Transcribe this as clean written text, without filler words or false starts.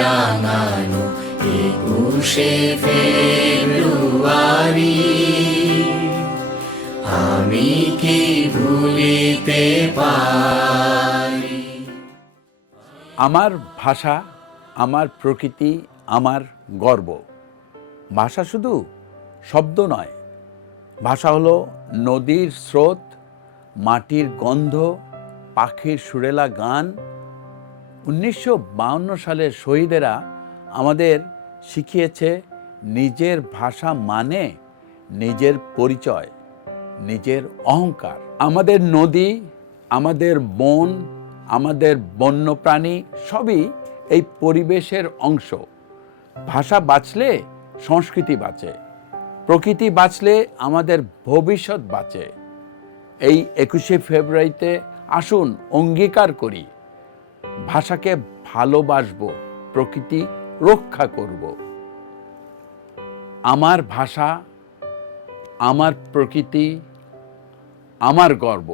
রাঙানো 21শে ফেব্রুয়ারি, আমি কি ভুলিতে পারি। আমার ভাষা, আমার প্রকৃতি, আমার গর্ব। ভাষা শুধু শব্দ নয়, ভাষা হলো নদীর স্রোত, মাটির গন্ধ, পাখির সুরেলা গান। 1952 সালের শহীদেরা আমাদের শিখিয়েছে নিজের ভাষা মানে নিজের পরিচয়, নিজের অহংকার। আমাদের নদী, আমাদের বন, আমাদের বন্যপ্রাণী সবই এই পরিবেশের অংশ। ভাষা বাঁচলে সংস্কৃতি বাঁচে, প্রকৃতি বাঁচলে আমাদের ভবিষ্যৎ বাঁচে। এই 21শে ফেব্রুয়ারিতে আসুন অঙ্গীকার করি, ভাষাকে ভালোবাসবো, প্রকৃতি রক্ষা করব। আমার ভাষা, আমার প্রকৃতি, আমার গর্ব।